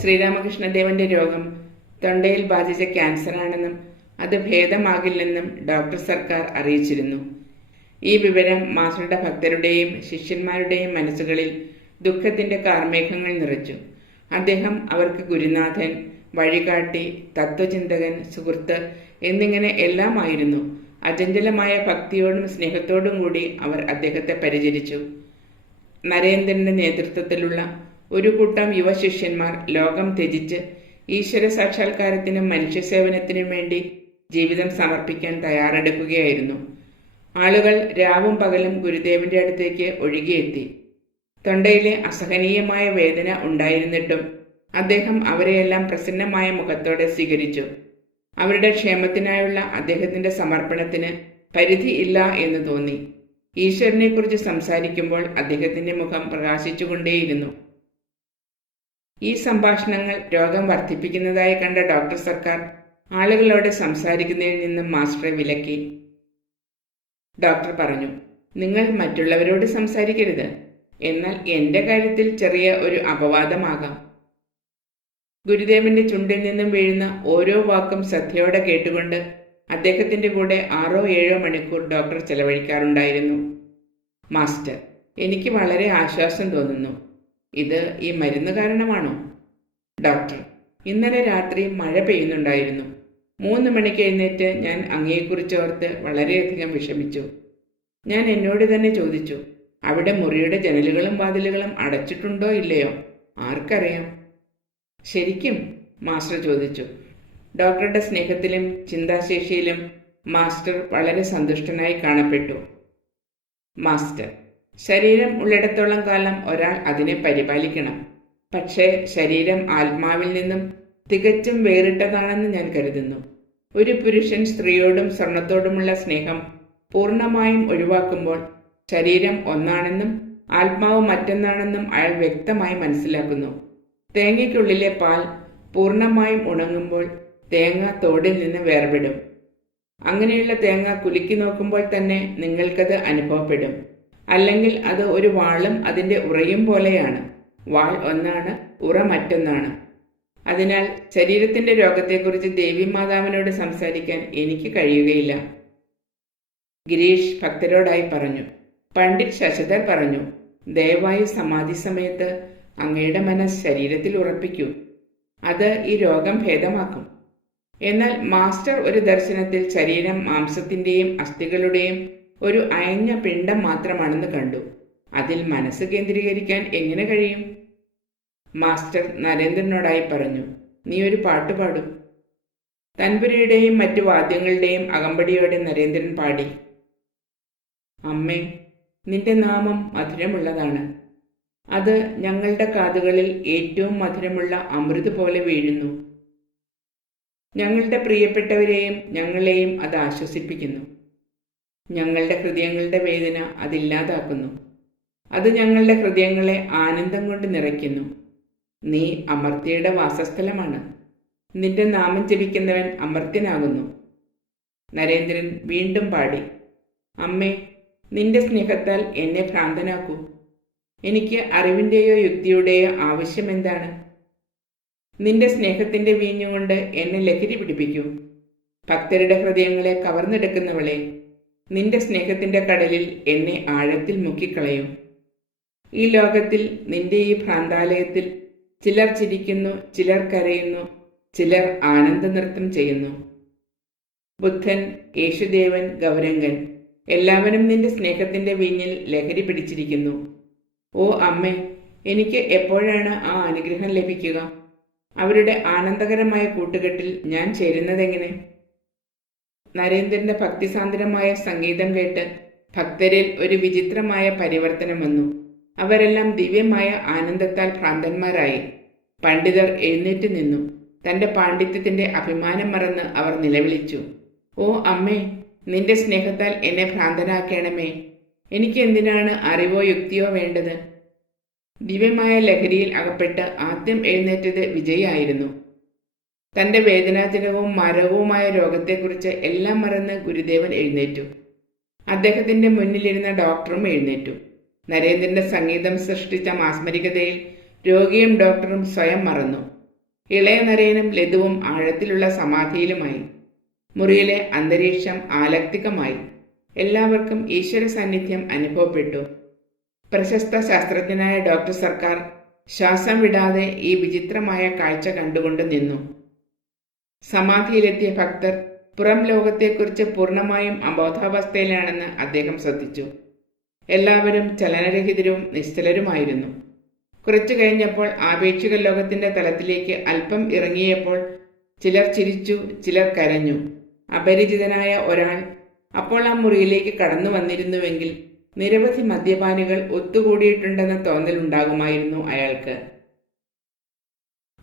ശ്രീരാമകൃഷ്ണദേവന്റെ രോഗം തൊണ്ടയിൽ ബാധിച്ച ക്യാൻസറാണെന്നും അത് ഭേദമാകില്ലെന്നും ഡോക്ടർ സർക്കാർ അറിയിച്ചിരുന്നു. ഈ വിവരം മാസ്റ്ററുടെ ഭക്തരുടെയും ശിഷ്യന്മാരുടെയും മനസ്സുകളിൽ ദുഃഖത്തിന്റെ കാർമേഘങ്ങൾ നിറച്ചു. അദ്ദേഹം അവർക്ക് ഗുരുനാഥൻ വഴികാട്ടി തത്വചിന്തകൻ സുഹൃത്ത് എന്നിങ്ങനെ എല്ലാമായിരുന്നു. അചഞ്ചലമായ ഭക്തിയോടും സ്നേഹത്തോടും കൂടി അവർ അദ്ദേഹത്തെ പരിചരിച്ചു. നരേന്ദ്രന്റെ നേതൃത്വത്തിലുള്ള ഒരു കൂട്ടം യുവശിഷ്യന്മാർ ലോകം ത്യജിച്ച് ഈശ്വര സാക്ഷാത്കാരത്തിനും മനുഷ്യസേവനത്തിനും വേണ്ടി ജീവിതം സമർപ്പിക്കാൻ തയ്യാറെടുക്കുകയായിരുന്നു. ആളുകൾ രാവും പകലും ഗുരുദേവന്റെ അടുത്തേക്ക് ഒഴുകിയെത്തി. തൊണ്ടയിലെ അസഹനീയമായ വേദന ഉണ്ടായിരുന്നിട്ടും അദ്ദേഹം അവരെയെല്ലാം പ്രസന്നമായ മുഖത്തോടെ സ്വീകരിച്ചു. അവരുടെ ക്ഷേമത്തിനായുള്ള അദ്ദേഹത്തിന്റെ സമർപ്പണത്തിന് പരിധി ഇല്ല എന്ന് തോന്നി. ഈശ്വരനെക്കുറിച്ച് സംസാരിക്കുമ്പോൾ അദ്ദേഹത്തിന്റെ മുഖം പ്രകാശിച്ചുകൊണ്ടേയിരുന്നു. ഈ സംഭാഷണങ്ങൾ രോഗം വർദ്ധിപ്പിക്കുന്നതായി കണ്ട ഡോക്ടർ സർക്കാർ ആളുകളോട് സംസാരിക്കുന്നതിൽ നിന്നും മാസ്റ്ററെ വിലക്കി. ഡോക്ടർ പറഞ്ഞു നിങ്ങൾ മറ്റുള്ളവരോട് സംസാരിക്കരുത്. എന്നാൽ എന്റെ കാര്യത്തിൽ ചെറിയ ഒരു അപവാദമാകാം. ഗുരുദേവന്റെ ചുണ്ടിൽ നിന്നും വീഴുന്ന ഓരോ വാക്കും ശ്രദ്ധയോടെ കേട്ടുകൊണ്ട് അദ്ദേഹത്തിന്റെ കൂടെ ആറോ ഏഴോ മണിക്കൂർ ഡോക്ടർ ചെലവഴിക്കാറുണ്ടായിരുന്നു. മാസ്റ്റർ എനിക്ക് വളരെ ആശ്വാസം തോന്നുന്നു. ഇത് ഈ മരുന്ന് കാരണമാണോ? ഡോക്ടർ ഇന്നലെ രാത്രി മഴ പെയ്യുന്നുണ്ടായിരുന്നു. മൂന്ന് മണിക്ക് എഴുന്നേറ്റ് ഞാൻ അങ്ങയെക്കുറിച്ച് ഓർത്ത് വളരെയധികം വിഷമിച്ചു. ഞാൻ എന്നോട് തന്നെ ചോദിച്ചു അവിടെ മുറിയുടെ ജനലുകളും വാതിലുകളും അടച്ചിട്ടുണ്ടോ ഇല്ലയോ? ആർക്കറിയാം? ശരിക്കും മാസ്റ്റർ ചോദിച്ചു. ഡോക്ടറുടെ സ്നേഹത്തിലും ചിന്താശേഷിയിലും മാസ്റ്റർ വളരെ സന്തുഷ്ടനായി കാണപ്പെട്ടു. മാസ്റ്റർ ശരീരം ഉള്ളിടത്തോളം കാലം ഒരാൾ അതിനെ പരിപാലിക്കണം. പക്ഷേ ശരീരം ആത്മാവിൽ നിന്നും തികച്ചും വേറിട്ടതാണെന്ന് ഞാൻ കരുതുന്നു. ഒരു പുരുഷൻ സ്ത്രീയോടും സ്വർണത്തോടുമുള്ള സ്നേഹം പൂർണമായും ഒഴിവാക്കുമ്പോൾ ശരീരം ഒന്നാണെന്നും ആത്മാവ് മറ്റൊന്നാണെന്നും അയാൾ വ്യക്തമായി മനസ്സിലാക്കുന്നു. തേങ്ങയ്ക്കുള്ളിലെ പാൽ പൂർണമായും ഉണങ്ങുമ്പോൾ തേങ്ങ തോടിൽ നിന്ന് വേർപെടും. അങ്ങനെയുള്ള തേങ്ങ കുലുക്കി നോക്കുമ്പോൾ തന്നെ നിങ്ങൾക്കത് അനുഭവപ്പെടും. അല്ലെങ്കിൽ അത് ഒരു വാളും അതിന്റെ ഉറയും പോലെയാണ്. വാൾ ഒന്നാണ് ഉറ മറ്റൊന്നാണ്. അതിനാൽ ശരീരത്തിന്റെ രോഗത്തെക്കുറിച്ച് ദേവി മാതാവിനോട് സംസാരിക്കാൻ എനിക്ക് കഴിയുകയില്ല. ഗിരീഷ് ഭക്തരോടായി പറഞ്ഞു. പണ്ഡിറ്റ് ശശധർ പറഞ്ഞു ദയവായി സമാധി സമയത്ത് അങ്ങയുടെ മനസ്സ് ശരീരത്തിൽ ഉറപ്പിക്കൂ. അത് ഈ രോഗം ഭേദമാക്കും. എന്നാൽ മാസ്റ്റർ ഒരു ദർശനത്തിൽ ശരീരം മാംസത്തിന്റെയും അസ്ഥികളുടെയും ഒരു അയഞ്ഞ പിണ്ടം മാത്രമാണെന്ന് കണ്ടു. അതിൽ മനസ്സ് കേന്ദ്രീകരിക്കാൻ എങ്ങനെ കഴിയും? മാസ്റ്റർ നരേന്ദ്രനോടായി പറഞ്ഞു നീ ഒരു പാട്ട് പാടും. തൻപുരയുടെയും മറ്റു വാദ്യങ്ങളുടെയും അകമ്പടിയോടെ നരേന്ദ്രൻ പാടി. അമ്മേ നിന്റെ നാമം മധുരമുള്ളതാണ്. അത് ഞങ്ങളുടെ കാതുകളിൽ ഏറ്റവും മധുരമുള്ള അമൃത് പോലെ വീഴുന്നു. ഞങ്ങളുടെ പ്രിയപ്പെട്ടവരെയും ഞങ്ങളെയും അത് ആശ്വസിപ്പിക്കുന്നു. ഞങ്ങളുടെ ഹൃദയങ്ങളുടെ വേദന അതില്ലാതാക്കുന്നു. അത് ഞങ്ങളുടെ ഹൃദയങ്ങളെ ആനന്ദം കൊണ്ട് നിറയ്ക്കുന്നു. നീ അമർത്യയുടെ വാസസ്ഥലമാണ്. നിന്റെ നാമം ജപിക്കുന്നവൻ അമർത്യനാകുന്നു. നരേന്ദ്രൻ വീണ്ടും പാടി അമ്മേ നിന്റെ സ്നേഹത്താൽ എന്നെ ഭ്രാന്തനാക്കൂ. എനിക്ക് അറിവിന്റെയോ യുക്തിയുടെയോ ആവശ്യം എന്താണ്? നിന്റെ സ്നേഹത്തിന്റെ വീഞ്ഞുകൊണ്ട് എന്നെ ലഹരി പിടിപ്പിക്കൂ. ഭക്തരുടെ ഹൃദയങ്ങളെ കവർന്നെടുക്കുന്നവളെ നിന്റെ സ്നേഹത്തിന്റെ കടലിൽ എന്നെ ആഴത്തിൽ മുക്കിക്കളയും. ഈ ലോകത്തിൽ നിന്റെ ഈ ഭ്രാന്താലയത്തിൽ ചിലർ ചിരിക്കുന്നു ചിലർ കരയുന്നു ചിലർ ആനന്ദ നൃത്തം ചെയ്യുന്നു. ബുദ്ധൻ യേശുദേവൻ ഗൗരംഗൻ എല്ലാവരും നിന്റെ സ്നേഹത്തിന്റെ വീഞ്ഞിൽ ലഹരി പിടിച്ചിരിക്കുന്നു. ഓ അമ്മേ എനിക്ക് എപ്പോഴാണ് ആ അനുഗ്രഹം ലഭിക്കുക? അവരുടെ ആനന്ദകരമായ കൂട്ടുകെട്ടിൽ ഞാൻ ചേരുന്നതെങ്ങനെ? നരേന്ദ്രന്റെ ഭക്തിസാന്ദ്രമായ സംഗീതം കേട്ട് ഭക്തരിൽ ഒരു വിചിത്രമായ പരിവർത്തനം വന്നു. അവരെല്ലാം ദിവ്യമായ ആനന്ദത്താൽ ഭ്രാന്തന്മാരായി. പണ്ഡിതർ എഴുന്നേറ്റ് നിന്നു. തന്റെ പാണ്ഡിത്യത്തിന്റെ അഭിമാനം മറന്ന് അവർ നിലവിളിച്ചു. ഓ അമ്മേ നിന്റെ സ്നേഹത്താൽ എന്നെ ഭ്രാന്തനാക്കണമേ. എനിക്ക് എന്തിനാണ് അറിവോ യുക്തിയോ വേണ്ടത്? ദിവ്യമായ ലഹരിയിൽ അകപ്പെട്ട് ആദ്യം എഴുന്നേറ്റത് വിജയായിരുന്നു തന്റെ വേദനാജനകവും മരവുമായ രോഗത്തെക്കുറിച്ച് എല്ലാം മറന്ന് ഗുരുദേവൻ എഴുന്നേറ്റു. അദ്ദേഹത്തിന്റെ മുന്നിലിരുന്ന ഡോക്ടറും എഴുന്നേറ്റു. നരേന്ദ്രന്റെ സംഗീതം സൃഷ്ടിച്ച മാസ്മരികതയിൽ രോഗിയും ഡോക്ടറും സ്വയം മറന്നു. ഇളയ നരയനും ലതുവും ആഴത്തിലുള്ള സമാധിയിലുമായി. മുറിയിലെ അന്തരീക്ഷം ആലക്തികമായി. എല്ലാവർക്കും ഈശ്വര സാന്നിധ്യം അനുഭവപ്പെട്ടു. പ്രശസ്ത ശാസ്ത്രജ്ഞനായ ഡോക്ടർ സർക്കാർ ശ്വാസം വിടാതെ ഈ വിചിത്രമായ കാഴ്ച കണ്ടുകൊണ്ട് നിന്നു. സമാധിയിലെത്തിയ ഭക്തർ പുറം ലോകത്തെക്കുറിച്ച് പൂർണമായും അബോധാവസ്ഥയിലാണെന്ന് അദ്ദേഹം ശ്രദ്ധിച്ചു. എല്ലാവരും ചലനരഹിതരും നിശ്ചലരുമായിരുന്നു. കുറച്ചു കഴിഞ്ഞപ്പോൾ ആപേക്ഷിക ലോകത്തിന്റെ തലത്തിലേക്ക് അല്പം ഇറങ്ങിയപ്പോൾ ചിലർ ചിരിച്ചു ചിലർ കരഞ്ഞു. അപരിചിതനായ ഒരാൾ അപ്പോൾ ആ മുറിയിലേക്ക് കടന്നു വന്നിരുന്നുവെങ്കിൽ നിരവധി മദ്യപാനികൾ ഒത്തുകൂടിയിട്ടുണ്ടെന്ന തോന്നലുണ്ടാകുമായിരുന്നു അയാൾക്ക്.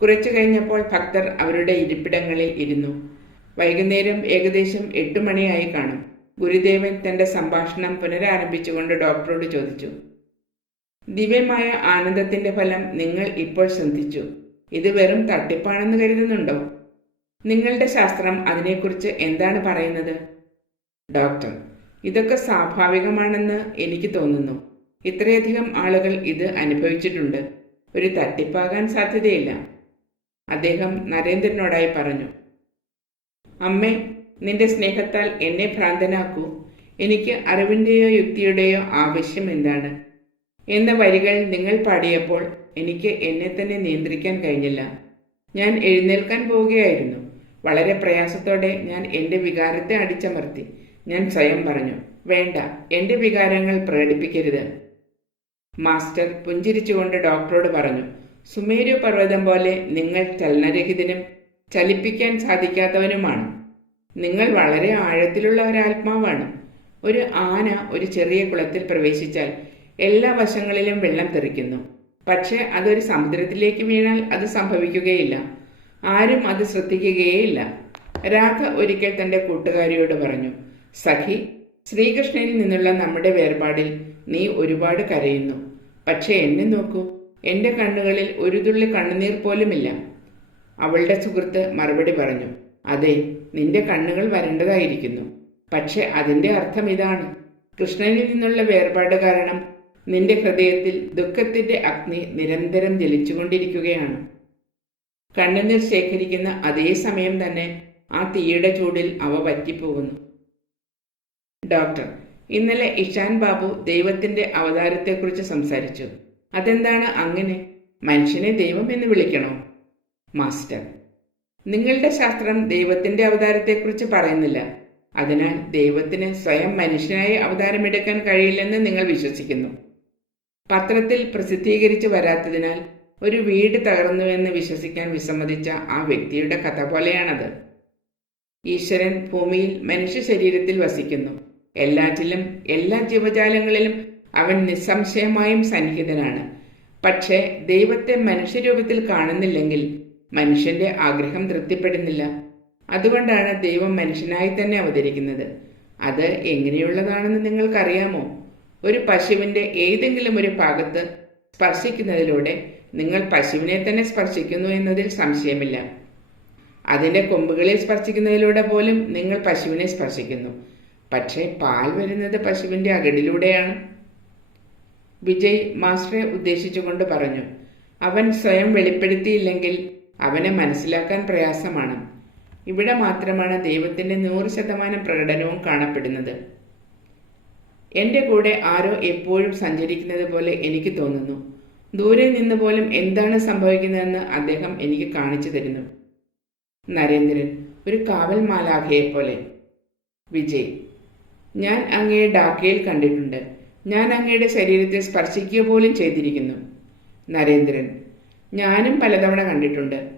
കുറച്ചു കഴിഞ്ഞപ്പോൾ ഭക്തർ അവരുടെ ഇരിപ്പിടങ്ങളിൽ ഇരുന്നു. വൈകുന്നേരം ഏകദേശം എട്ടു മണിയായി കാണും. ഗുരുദേവൻ തന്റെ സംഭാഷണം പുനരാരംഭിച്ചുകൊണ്ട് ഡോക്ടറോട് ചോദിച്ചു ദിവ്യമായ ആനന്ദത്തിന്റെ ഫലം നിങ്ങൾ ഇപ്പോൾ ശ്രദ്ധിച്ചു. ഇത് വെറും തട്ടിപ്പാണെന്ന് കരുതുന്നുണ്ടോ? നിങ്ങളുടെ ശാസ്ത്രം അതിനെക്കുറിച്ച് എന്താണ് പറയുന്നത്? ഡോക്ടർ ഇതൊക്കെ സ്വാഭാവികമാണെന്ന് എനിക്ക് തോന്നുന്നു. ഇത്രയധികം ആളുകൾ ഇത് അനുഭവിച്ചിട്ടുണ്ട്. ഒരു തട്ടിപ്പാകാൻ സാധ്യതയില്ല. അദ്ദേഹം നരേന്ദ്രനോടായി പറഞ്ഞു അമ്മേ നിന്റെ സ്നേഹത്താൽ എന്നെ ഭ്രാന്തനാക്കൂ. എനിക്ക് അറിവിന്റെയോ യുക്തിയുടെയോ ആവശ്യം എന്താണ്? എന്ന വരികൾ നിങ്ങൾ പാടിയപ്പോൾ എനിക്ക് എന്നെ തന്നെ നിയന്ത്രിക്കാൻ കഴിഞ്ഞില്ല. ഞാൻ എഴുന്നേൽക്കാൻ പോവുകയായിരുന്നു. വളരെ പ്രയാസത്തോടെ ഞാൻ എന്റെ വികാരത്തെ അടിച്ചമർത്തി. ഞാൻ സ്വയം പറഞ്ഞു വേണ്ട എന്റെ വികാരങ്ങൾ പ്രകടിപ്പിക്കരുത് മാസ്റ്റർ പുഞ്ചിരിച്ചുകൊണ്ട് ഡോക്ടറോട് പറഞ്ഞു സുമേരു പർവതം പോലെ നിങ്ങൾ ചലനരഹിതനും ചലിപ്പിക്കാൻ സാധിക്കാത്തവനുമാണ്. നിങ്ങൾ വളരെ ആഴത്തിലുള്ള ഒരാത്മാവാണ് ഒരു ആന ഒരു ചെറിയ കുളത്തിൽ പ്രവേശിച്ചാൽ എല്ലാ വശങ്ങളിലും വെള്ളം തെറിക്കുന്നു. പക്ഷേ അതൊരു സമുദ്രത്തിലേക്ക് വീണാൽ അത് സംഭവിക്കുകയില്ല. ആരും അത് ശ്രദ്ധിക്കുകയേയില്ല. രാധ ഒരിക്കൽ തന്റെ കൂട്ടുകാരിയോട് പറഞ്ഞു സഖി ശ്രീകൃഷ്ണനിൽ നിന്നുള്ള നമ്മുടെ വേർപാടിൽ നീ ഒരുപാട് കരയുന്നു. പക്ഷെ എന്നെ നോക്കൂ. എന്റെ കണ്ണുകളിൽ ഒരു തുള്ളി കണ്ണുനീർ പോലുമില്ല. അവളുടെ സുഹൃത്ത് മറുപടി പറഞ്ഞു അതെ നിന്റെ കണ്ണുകൾ വരേണ്ടതായിരിക്കുന്നു. പക്ഷെ അതിന്റെ അർത്ഥം ഇതാണ്. കൃഷ്ണനിൽ നിന്നുള്ള വേർപാട് കാരണം നിന്റെ ഹൃദയത്തിൽ ദുഃഖത്തിന്റെ അഗ്നി നിരന്തരം ജലിച്ചുകൊണ്ടിരിക്കുകയാണ് കണ്ണുനീർ ശേഖരിക്കുന്ന അതേ സമയം തന്നെ ആ തീയുടെ ചൂടിൽ അവ വറ്റിപ്പോകുന്നു. ഡോക്ടർ ഇന്നലെ ഇഷാൻ ബാബു ദൈവത്തിന്റെ അവതാരത്തെക്കുറിച്ച് സംസാരിച്ചു. അതെന്താണ് അങ്ങനെ? മനുഷ്യനെ ദൈവം എന്ന് വിളിക്കണോ? മാസ്റ്റർ നിങ്ങളുടെ ശാസ്ത്രം ദൈവത്തിന്റെ അവതാരത്തെക്കുറിച്ച് പറയുന്നില്ല. അതിനാൽ ദൈവത്തിന് സ്വയം മനുഷ്യനായി അവതാരമെടുക്കാൻ കഴിയില്ലെന്ന് നിങ്ങൾ വിശ്വസിക്കുന്നു. പത്രത്തിൽ പ്രസിദ്ധീകരിച്ചു വരാത്തതിനാൽ ഒരു വീട് തകർന്നുവെന്ന് വിശ്വസിക്കാൻ വിസമ്മതിച്ച ആ വ്യക്തിയുടെ കഥ പോലെയാണത്. ഈശ്വരൻ ഭൂമിയിൽ മനുഷ്യ ശരീരത്തിൽ വസിക്കുന്നു. എല്ലാറ്റിലും എല്ലാ ജീവജാലങ്ങളിലും അവൻ നിസ്സംശയമായും സന്നിഹിതനാണ്. പക്ഷേ ദൈവത്തെ മനുഷ്യരൂപത്തിൽ കാണുന്നില്ലെങ്കിൽ മനുഷ്യന്റെ ആഗ്രഹം തൃപ്തിപ്പെടുന്നില്ല. അതുകൊണ്ടാണ് ദൈവം മനുഷ്യനായി തന്നെ അവതരിക്കുന്നത്. അത് എങ്ങനെയുള്ളതാണെന്ന് നിങ്ങൾക്കറിയാമോ? ഒരു പശുവിന്റെ ഏതെങ്കിലും ഒരു ഭാഗത്ത് സ്പർശിക്കുന്നതിലൂടെ നിങ്ങൾ പശുവിനെ തന്നെ സ്പർശിക്കുന്നു എന്നതിൽ സംശയമില്ല. അതിന്റെ കൊമ്പുകളിൽ സ്പർശിക്കുന്നതിലൂടെ പോലും നിങ്ങൾ പശുവിനെ സ്പർശിക്കുന്നു. പക്ഷേ പാൽ വരുന്നത് പശുവിന്റെ അകടിലൂടെയാണ്. വിജയ് മാസ്റ്ററെ ഉദ്ദേശിച്ചുകൊണ്ട് പറഞ്ഞു. അവൻ സ്വയം വെളിപ്പെടുത്തിയില്ലെങ്കിൽ അവനെ മനസ്സിലാക്കാൻ പ്രയാസമാണ്. ഇവിടെ മാത്രമാണ് ദൈവത്തിന്റെ നൂറ് ശതമാനം പ്രകടനവും കാണപ്പെടുന്നത്. എന്റെ കൂടെ ആരോ എപ്പോഴും സഞ്ചരിക്കുന്നത് പോലെ എനിക്ക് തോന്നുന്നു. ദൂരെ നിന്ന് പോലും എന്താണ് സംഭവിക്കുന്നതെന്ന് അദ്ദേഹം എനിക്ക് കാണിച്ചു തരുന്നു. നരേന്ദ്രൻ ഒരു കാവൽ മാലാഖയെ പോലെ. വിജയ് ഞാൻ അങ്ങയെ ഡാക്കയിൽ കണ്ടിട്ടുണ്ട്. ഞാൻ അങ്ങയുടെ ശരീരത്തെ സ്പർശിക്കുക പോലും ചെയ്തിരിക്കുന്നു. നരേന്ദ്രൻ ഞാനും പലതവണ കണ്ടിട്ടുണ്ട്.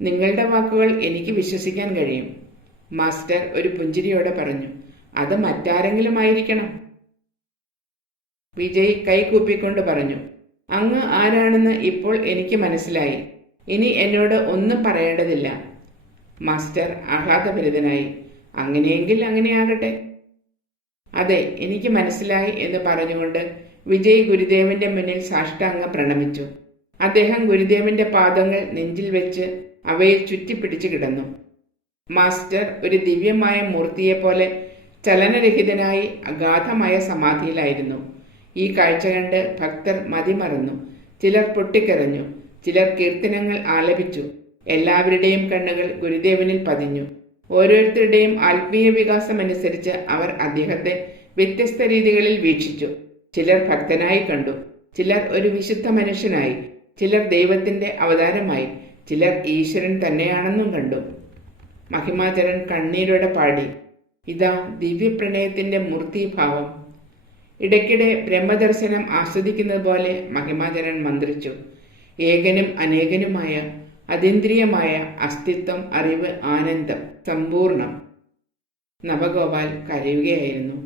നിങ്ങളുടെ വാക്കുകൾ എനിക്ക് വിശ്വസിക്കാൻ കഴിയും. മാസ്റ്റർ ഒരു പുഞ്ചിരിയോടെ പറഞ്ഞു അത് മറ്റാരെങ്കിലും ആയിരിക്കണം. വിജയ് കൈകൂപ്പിക്കൊണ്ട് പറഞ്ഞു അങ്ങ് ആരാണെന്ന് ഇപ്പോൾ എനിക്ക് മനസ്സിലായി. ഇനി എന്നോട് ഒന്നും പറയേണ്ടതില്ല. മാസ്റ്റർ ആഹ്ലാദഭരിതനായി അങ്ങനെയെങ്കിൽ അങ്ങനെയാകട്ടെ അതെ എനിക്ക് മനസ്സിലായി എന്ന് പറഞ്ഞുകൊണ്ട് വിജയ് ഗുരുദേവന്റെ മുന്നിൽ സാഷ്ടാംഗം പ്രണമിച്ചു. അദ്ദേഹം ഗുരുദേവന്റെ പാദങ്ങൾ നെഞ്ചിൽ വെച്ച് അവയിൽ ചുറ്റിപ്പിടിച്ചു കിടന്നു. മാസ്റ്റർ ഒരു ദിവ്യമായ മൂർത്തിയെപ്പോലെ ചലനരഹിതനായി അഗാധമായ സമാധിയിലായിരുന്നു. ഈ കാഴ്ച കണ്ട് ഭക്തർ മതിമറന്നു. ചിലർ പൊട്ടിക്കരഞ്ഞു. ചിലർ കീർത്തനങ്ങൾ ആലപിച്ചു. എല്ലാവരുടെയും കണ്ണുകൾ ഗുരുദേവനിൽ പതിഞ്ഞു. ഓരോരുത്തരുടെയും ആത്മീയ വികാസം അനുസരിച്ച് അവർ അദ്ദേഹത്തെ വ്യത്യസ്ത രീതികളിൽ വീക്ഷിച്ചു. ചിലർ ഭക്തനായി കണ്ടു. ചിലർ ഒരു വിശുദ്ധ മനുഷ്യനായി. ചിലർ ദൈവത്തിന്റെ അവതാരമായി. ചിലർ ഈശ്വരൻ തന്നെയാണെന്നും കണ്ടു. മഹിമാചരൻ കണ്ണീരോടെ പാടി ഇതാ ദിവ്യപ്രണയത്തിന്റെ മൂർത്തിഭാവം. ഇടയ്ക്കിടെ ബ്രഹ്മദർശനം ആസ്വദിക്കുന്നത് പോലെ മഹിമാചരൻ മന്ത്രിച്ചു. ഏകനും അനേകനുമായ അതീന്ദ്രിയമായ അസ്തിത്വം അറിവ് ആനന്ദം സമ്പൂർണം നവഗോപാൽ കരയുകയായിരുന്നു.